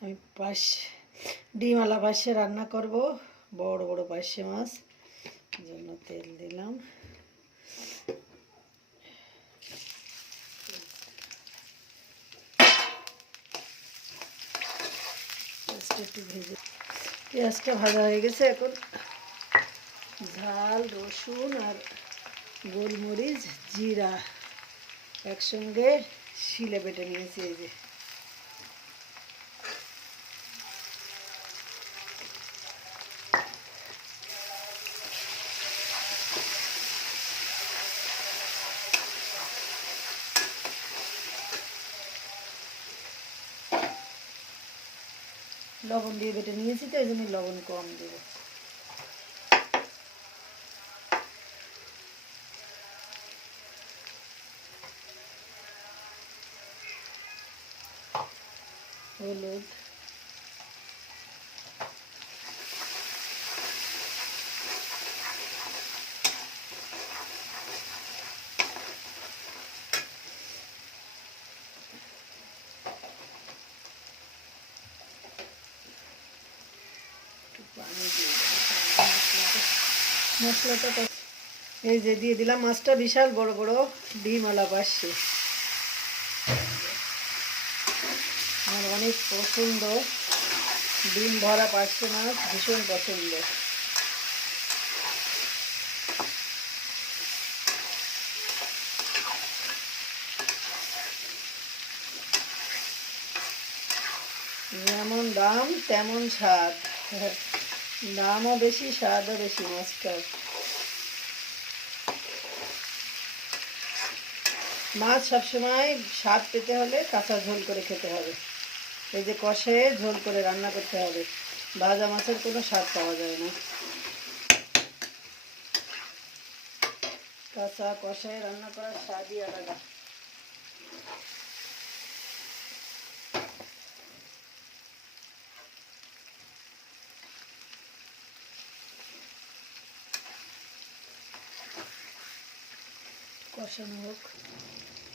আমি পাশ ডিমালা পাশে রান্না করব, বড় বড় পাশে মাছ জন্য তেল দিলাম। একটু ভেজে, পেঁয়াজটা ভাজা হয়ে গেছে এখন। ঝাল, রসুন আর গোলমরিচ, জিরা একসঙ্গে শিলে বেটে নিয়েছি, এই যে। লবণ দিয়ে বেটে নিয়েছি তো, এই জন্য লবণ কম দেবো। হলুদ। মশলাটা এই যে দিয়ে দিলাম মাছটা বিশাল বড় বড় ডিম আলা পাশে অনেক পছন্দ, ডিম ভরা পার্শে মাছ ভীষণ পছন্দ। যেমন দাম, তেমন স্বাদ। দামও বেশি, স্বাদও বেশি, মাছটার। মাছ সবসময় স্বাদ পেতে হলে কাঁচা ঝোল করে খেতে হবে। এই যে কষে ঝোল করে রান্না করতে হবে। ভাজা মাছের কোনো স্বাদ পাওয়া যায় না। কাঁচা কষায় রান্না করার স্বাদই আলাদা। কষানো হোক।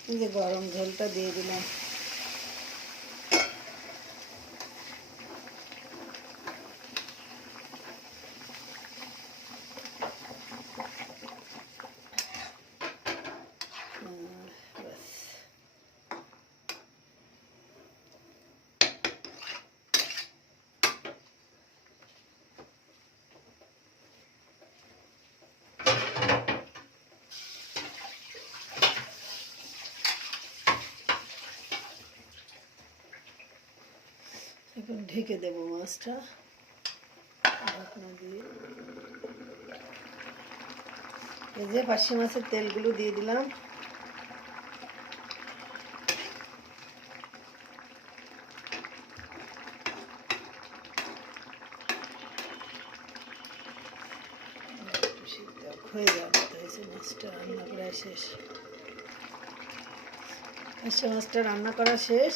এই যে গরম ঝোলটা দিয়ে দিলাম। এখন ঢেকে দেবো মাছটা। ঢাকনা দিয়ে। যে পার্শে মাছের তেলগুলো দিয়ে দিলাম। হয়ে যাওয়ার মাছটা, রান্না করা শেষ। পার্শে মাছটা রান্না করা শেষ।